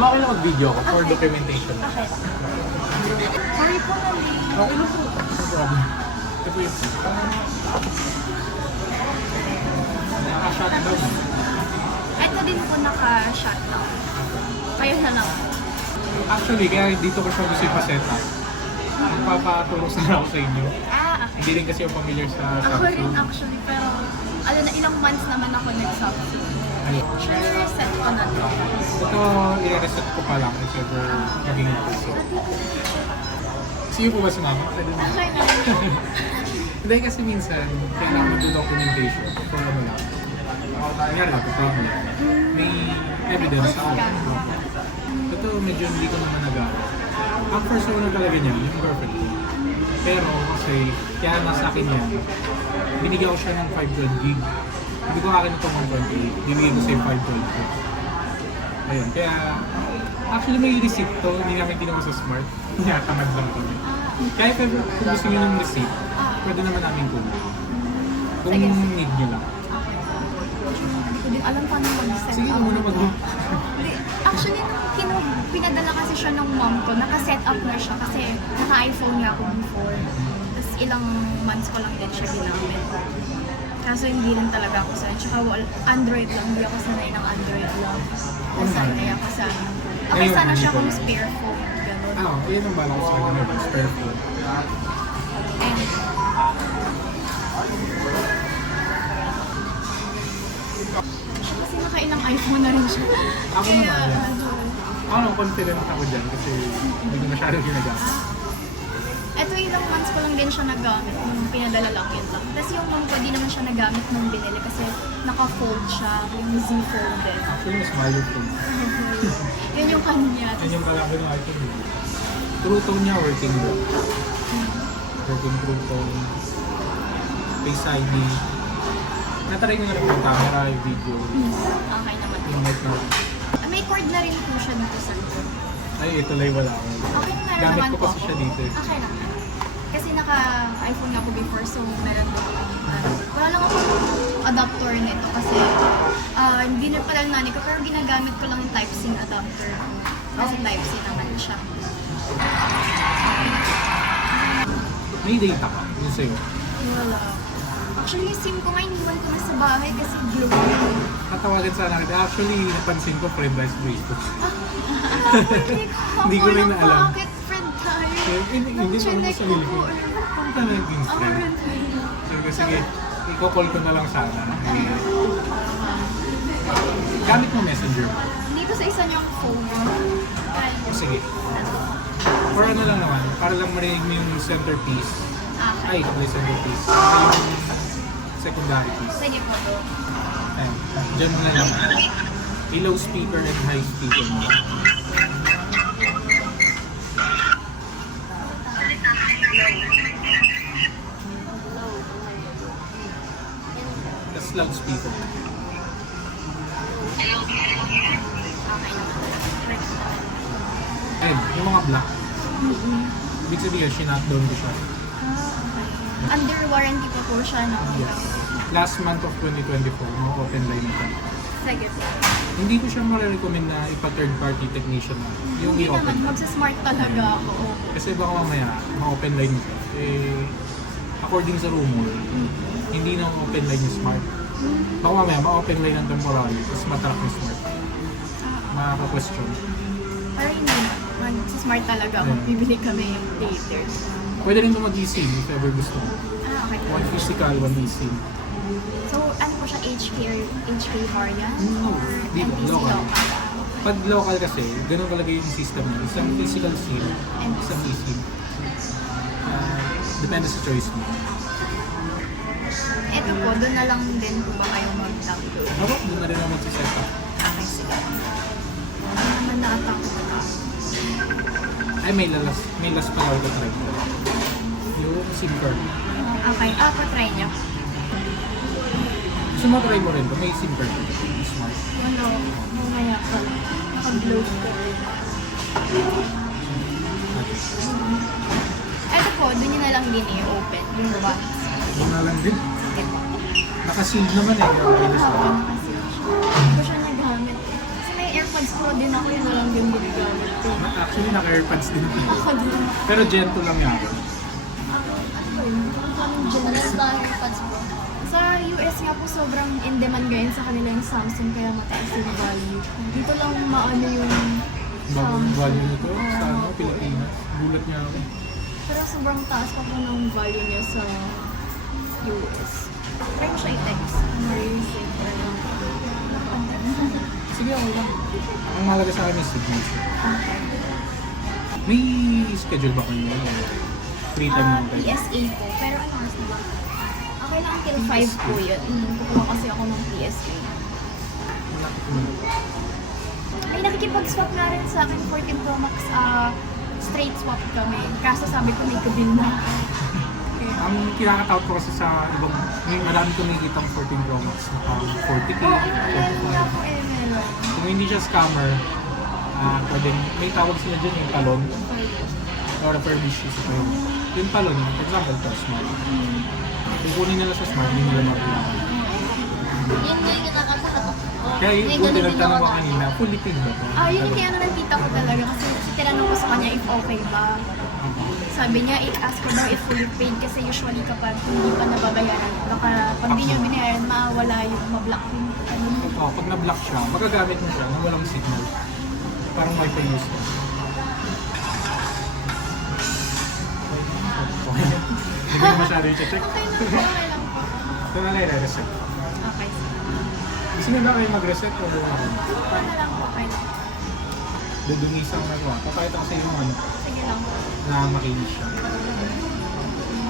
okay lang mag-video ko for documentation. Okay. Sorry po na Okay lang po. No problem. Ito po yun. Naka-shutdown. Ito din po naka-shutdown. Kayo na lang. Actually, kaya dito ko siya gusto pa-set up. Magpapaturo sana ako sa inyo. Okay. Hindi rin kasi ako familiar sa Ako rin Samsung. actually, pero alam na ilang months naman ako nag-Samsung. Reset ko na to. Ito, i-reset ko pa lang if ever maging episode. Sige po ba si Mama? Pwede na. Okay na. Hindi kasi minsan, kaya naman documentation kung ano lang. Nangyari lang, problem. May evidence ako. Ito medyo hindi ko naman nagawa. Ang first one na talaga niya, yung girlfriend ko. Pero kasi, kaya nasa akin yan, binigyan ko siya ng 512 gig. Hindi ko akin itong 128, binigyan ko sa 512 gig. Ayun, kaya actually may receipt to, hindi namin ginawa sa smart. Tamad lang kami. Kaya kung gusto niyo ng receipt, pwede naman namin kunin. Kung need niyo lang. Hindi ko din alam paano mag-set Sige, up. muna mag Hindi. Actually, nung pinadala kasi siya ng mom ko, naka-set up na siya kasi naka-iPhone nga ako before. Tapos ilang months ko lang din siya ginamit. Kaso hindi rin talaga ako sanay. Tsaka Android lang, hindi ako sanay ng Android lang. Sanay ako sa okay, sana siya kung spare phone. Ganun. Yan ang bala ko sa kanya, may spare phone. And, kasi nakailang iPhone na rin siya. Ako naman, Ako confident ako dyan kasi hindi ko masyado ginagamit. Ito ilang months ko lang din siya nagamit nung pinadala lang yun lang. Tapos yung mom ko, di naman siya nagamit nung binili kasi naka-fold siya, yung Z folded. Actually, mas mahal phone. Yun yung kanya. Yan yung kalaki ng iPhone. True tone niya, working good. Working true tone. Face ID. Natry ko na rin yung camera, yung video. Okay naman Yung yun. mic na. May cord na rin po siya dito sa Ay, ito lang wala ako. okay na rin Gamit naman ko po kasi ako. siya dito. Okay lang. Kasi naka-iPhone nga ako before, so meron ako. Wala lang ako adapter nito kasi hindi na pala ng nanay ko, pero ginagamit ko lang yung Type-C na adapter. Kasi Type-C naman siya. May data ka, yun sa'yo. Wala. Actually, yung SIM ko nga iniwan ko na sa bahay kasi glue. Tatawagan sana kita. Actually, napansin ko friend vice Facebook. Hindi ko rin na alam. Bakit friend tayo? Hindi ko naman Chinek sa ko sarili po. ko. Kung ka naging friend. Sige, i-call ko na lang sana. Gamit mo messenger. Dito sa isa niyang phone. Sige. Or ano lang naman, para lang marinig mo yung centerpiece. Ay, yung centerpiece. Yung secondary piece. Sige po. Ayan. Diyan mo na lang. Low speaker and high speaker mo. Tapos loudspeaker. Okay naman. Ayun, yung mga black. Ibig sabihin, sinutdown ko siya. Under warranty pa po siya, no? Yes. Last month of 2024, open line na siya. Sige po. Hindi ko siya marirecommend na ipa-third party technician na yung Hindi i-open. naman, magsa-smart talaga ako. Kasi baka mamaya, ma-open line siya. Eh, according sa rumor, hindi na open line yung smart. Baka mamaya, ma-open line ng temporary, tapos matrack yung smart. Makaka-question. Pero hindi na. Magsa-smart talaga ako. Bibili kami yung later. Pwede rin ito mag-eSIM if ever gusto mo. Okay. One physical, one eSIM. So, ano po siya? HK variant? No, Or dito, MPC local. local? Pag local kasi, ganun talaga yung system niya. Isang physical SIM, isang eSIM. Depende sa choice mo. Ito po, doon na lang din po ba kayo mag-download? Ako, doon na rin ako mag-set up. Okay, sige. Ano naman na-attack ko na? Ay, may last pala ako try. Yung SIM card. Okay, pa-try niyo. Gusto mo try mo rin ba? May SIM card. Smart. Ano, mamaya pa. Naka-blow ko. Ito po, doon nyo na lang din i-open. Yung box. Yun na lang din. Sige po. Naka-sealed naman eh. Oo, kasi hindi ko siya nagamit. Kasi may aircon AirPods Pro din ako, yun na lang yung ginagamit ko. Actually, naka-airpods din ako. Ako din. Pero gentle lang yan. General na AirPods Pro. Sa US nga po, sobrang in-demand ngayon sa kanila yung Samsung, kaya mataas yung value. Dito lang maano yung Bagong value nito sa Pilipinas. Gulat niya ako. Pero sobrang taas pa po ng value niya sa US. Try mo siya i-text. Sige, ako lang. Ang mahalaga sa akin is signal. May schedule ba kayo? Free time lang tayo? PSA po. Pero ano oras na ba? Okay lang until 5 po yun. Kukuha kasi ako ng PSA. Ay, nakikipag-swap nga rin sa akin 14 Pro Max. Straight swap kami. Kaso sabi ko may kabil na. Ang kinakatout ko kasi sa ibang, may marami ko nakikita 14 Pro Max na 40k. Oo, meron nga po meron. Kung hindi siya scammer, pwedeng, may tawag sila dyan yung talon or refurbished ito yun. Yung talon, for example, ito, smart. Kung kunin nila sa smart, hindi nila makuha. Yun yung nakakatawa. Kaya yung kung tinagtanong ko kanina, fully paid ba ito? Yun yung kaya ng tita ko talaga kasi tinanong ko sa kanya if okay ba. Sabi niya, i-ask ko daw if fully paid kasi usually kapag hindi pa nababayaran, baka pag di niyo binayaran, mawala yung mablock yung Oo, pag na-block siya, magagamit mo siya na walang signal. Parang wifi use. Okay. Hindi ko masyado yung check. Okay lang po, okay lang po. Ito na lang i-reset. Okay. Gusto nyo ba kayo mag-reset o Okay na lang po, okay lang. dudungisang nagawa? Papakita ko sa iyo ano, Sige lang po. na makinis siya.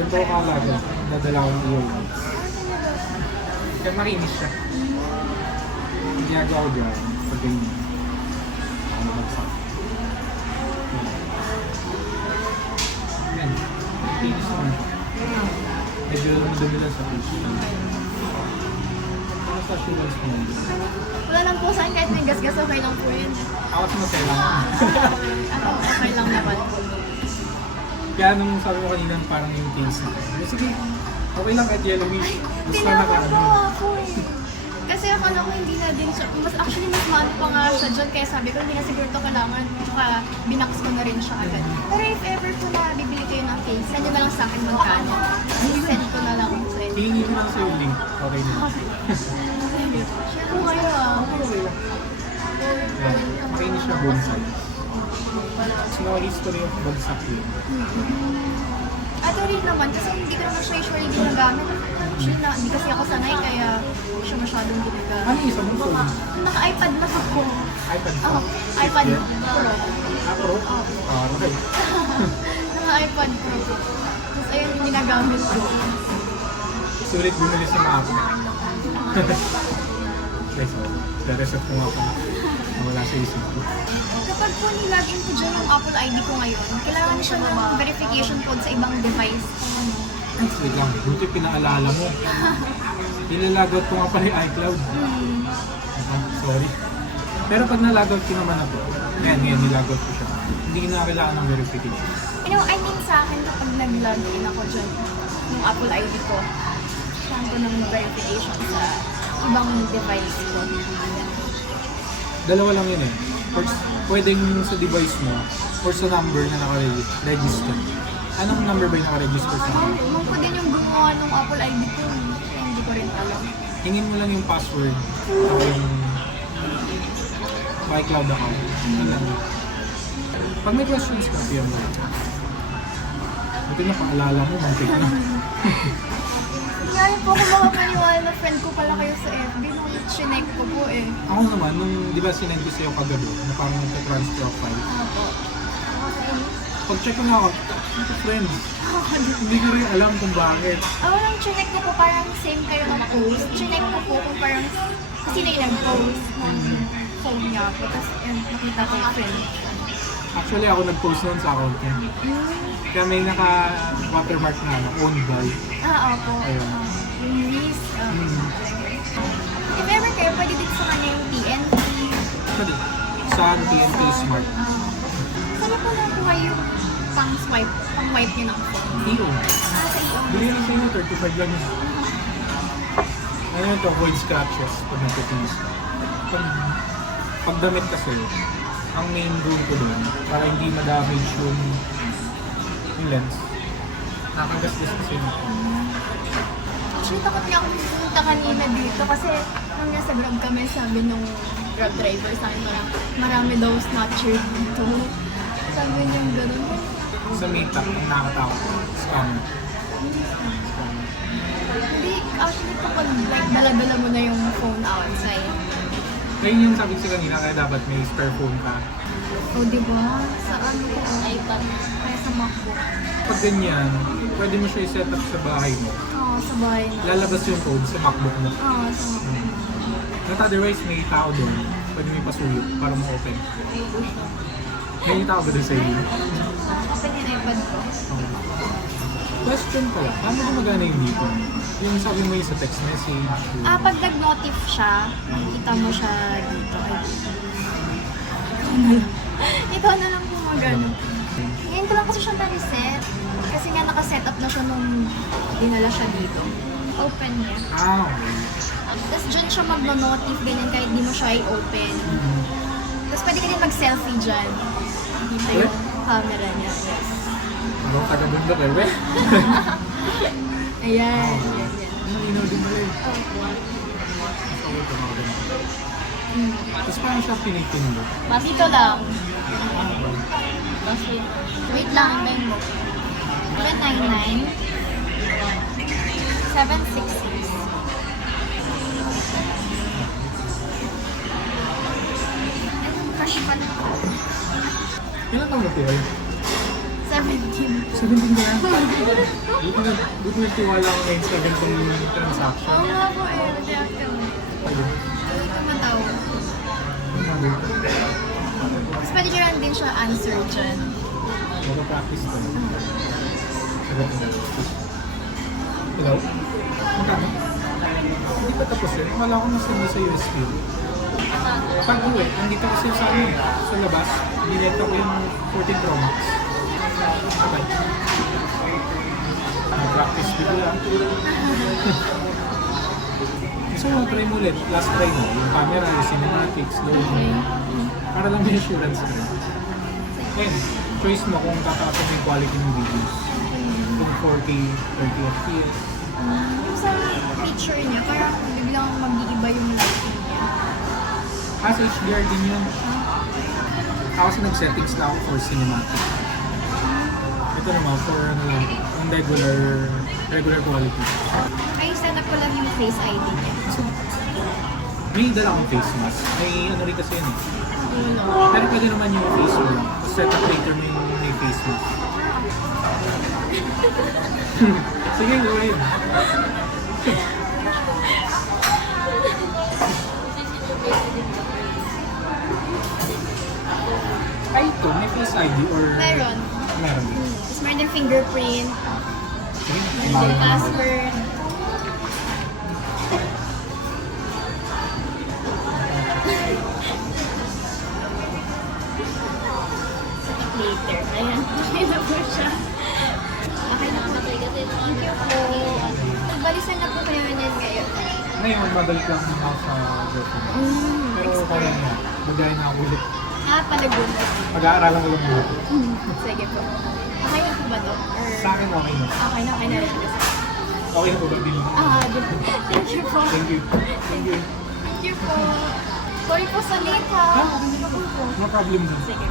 Ito ko kalaga, dadala ko ng iyo. Kaya makinis siya. Ang ginagawa ko dyan, pag ganyan. Ako nabagsak. Yan. Makinis naman siya. Medyo madumi lang sa fish. Ano sa assurance mo? Wala lang po saan kahit may gas-gas, okay lang po yun. Ako sa masaya lang. Okay lang naman po. Kaya nung sabi ko kanina parang yung case na. Sige, okay lang kahit yellowish. Basta Tinawag naka po ako eh. Kasi akala ko hindi na din siya. Actually, mas maano pa nga siya dyan. Kaya sabi ko, hindi na siguro ito kailangan. Tsaka binax ko na rin siya agad. Pero if ever po na bibili kayo ng case, send nyo na lang sa akin magkano. Send ko na lang sa inyo. Hihingin mo lang sa yung link. Okay na. Share mo kayo ah. Okay lang. Yan. Makinis siya bonsai. Kasi naka-history of bagsak yun. At rin naman, kasi hindi ko naman siya usually ginagamit. Actually, hindi kasi ako sanay, kaya hindi siya masyadong ginagamit. Ano yung isang mo phone? Naka-iPad na ako. iPad Oh, phone? iPad Yan? Pro. Pro? Okay. Naka-iPad Pro. Tapos ayun yung ginagamit ko. Sulit bumili sa mga ako. Guys, reset ko nga po. Wala sa isip ko. Kapag po nilagin ko dyan yung Apple ID ko ngayon, kailangan siya ng verification code sa ibang device. Wait lang, buti pinaalala mo. Nilalagot ko nga pala yung iCloud. Sorry. Pero pag nalagot ko naman ako, ngayon nilagot ko siya. Hindi na kailangan ng verification. You know, I mean sa akin kapag nag-login ako dyan, yung Apple ID ko, kailangan ko ng verification sa ibang device ko. Dalawa lang yun eh. First, pwedeng sa device mo or sa number na naka-register. Anong number ba yung naka-register sa akin? Nung ko din yung gumawa ng Apple ID ko, kaya hindi ko rin alam. Hingin mo lang yung password sa yung iCloud account. Ano lang yun. Pag may questions ka, PM mo. Buti na paalala mo, mantik na. Ngayon po ako makapaniwala na friend ko pala kayo sa FB, nung chinek ko po eh. Ako naman, nung di ba sinend ko sa'yo kagabi, na parang nagka-transfer of file. Opo. Pag-check ko nga ako, friends. Hindi ko rin alam kung bakit. Nang chinek ko po parang same kayo ng post. Chinek ko po kung parang kasi na yung nag-post ng phone niya po. Tapos yun, nakita ko yung friend. Actually, ako nag-post noon sa account niya. Kaya may naka-watermark na ano, owned by. Opo. Ayun. Yung Reese. If ever kayo, pwede din sa kanya yung TNT. Actually, sa TNT Smart. Saan po nakuha yung pang-swipe, pang-wipe niyo ng phone? EO. Sa iyo. Bili lang sa inyo, 35 lang yun. Ano ito, void scratches pag nagtitinis. pag damit kasi, ang main rule ko doon, para hindi ma-damage yung lens, nakagasgas kasi yun. Actually, takot niya akong pumunta kanina dito kasi nung nasa Grab kami, sabi nung Grab driver sa akin, marami daw snatcher dito. Sabi niya gano'n. Sa meetup, ang nakakatakot, scammer. Hindi, actually kapag like, dala-dala mo na yung phone outside. Kaya yung sabi ko kanina, kaya dapat may spare phone ka. O diba? Sa ano ko, iPad, kaya sa MacBook. Pag ganyan, pwede mo siya i-set up sa bahay mo. Oo, sa bahay na. Lalabas yung code sa MacBook mo. Oo, sa MacBook. Not otherwise, may tao doon. Pwede may pasuyo para ma-open. May tao ba doon sa iyo? Open yung iPad ko. Question pala, paano gumagana yung dito? Yung sabi mo yung sa text message. Pag nag-notif siya, makikita mo siya dito. Ay, ikaw na lang gumagano. Ngayon ko lang kasi siya na-reset. Kasi nga nakaset up na siya nung dinala siya dito. Open niya. Okay. Tapos dyan siya mag-notif, ganyan kahit di mo siya i-open. Tapos pwede ka din mag-selfie dyan. Dito yung camera niya. Yes. Ano, taga-bundok eh, we? Ayan, yan, yan. Malinaw din pala eh. Tapos paano siya pinipindot? Dito lang. Wait lang, antayin mo. 799 766. Anong crush pa na? Kailan ka matiyay? 17. 17 na. Buti nagtiwala ko ngayon sa ganitong transaction. Oo nga po eh, nag-react kami. Ayun. Tuloy ko mataw. Ang dami. Tapos pwede nyo lang din siya answer dyan. Mag-practice ko. Sagot na. Hello? Magkano? Hindi pa tapos eh. Wala akong nasend sa USB. Pag uwi, nandito kasi sa ano eh, sa labas. Dineta ko yung 14 Pro Max. Okay. Mag-practice dito lang. Gusto mo try mo ulit. Last try mo. Yung camera, yung cinematics, doon. Para lang may assurance ka. Then, choice mo kung tatapos mo yung quality ng videos. Kung 4K, 30 FPS. Yung sa picture niya, parang biglang mag-iiba yung lighting niya. Kasi HDR din yun. Ako kasi nag-settings na ako for cinematic. Ito naman for ano lang, yung regular quality. Ay, set up ko lang yung Face ID niya. So, may dala akong face mask. May ano rin kasi yun eh. Uno. Pero pwede naman yung face mo lang. Tapos set up later mo yung may face mask. Sige, gawin. Ay, ito, may face ID or... Meron. Meron. Tapos meron din fingerprint, Okay. meron din password. Later. Ayan. Okay na po siya. Okay na po. Thank you po. Nagbalisan na po kayo niyan ngayon. Ngayon, babalik lang muna ako sa girlfriend. Pero kaya na, bagay na ako ulit. Palagun. Pag-aaralan ko lang ulit. Sige po. Okay na po ba to? Or... Sa akin, okay na. Okay na rin. Okay na po ba din? Thank you po. Thank you. Thank you. Thank you po. Sorry po sa late ha. No problem din. Sige.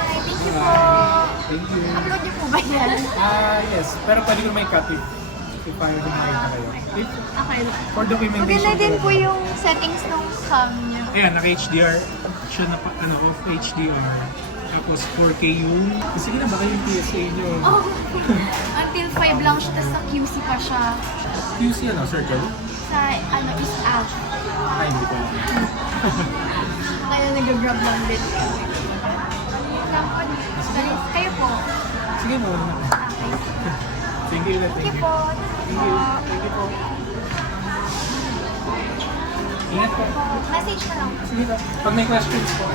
Bye. Thank you po. Thank you. Upload niyo po ba yan? Yes. Pero pwede ko may cut if ayaw ko makita kayo. If Okay lang. for documentation. Maganda din po yung settings ng cam niya. Ayan, naka-HDR. Siya na off HDR. Tapos 4K yung... Sige na, baka yung PSA nyo. Oh, until 5 lang siya, tapos sa QC pa siya. QC circle? Sa is out. Ay, hindi ko alam. Kaya nag-grab lang din. Kayo po. Sige, mawala na. Okay. Thank you. Thank you po. Thank you. Thank you po. Ingat po. Message na lang. Sige po. Pag may questions po.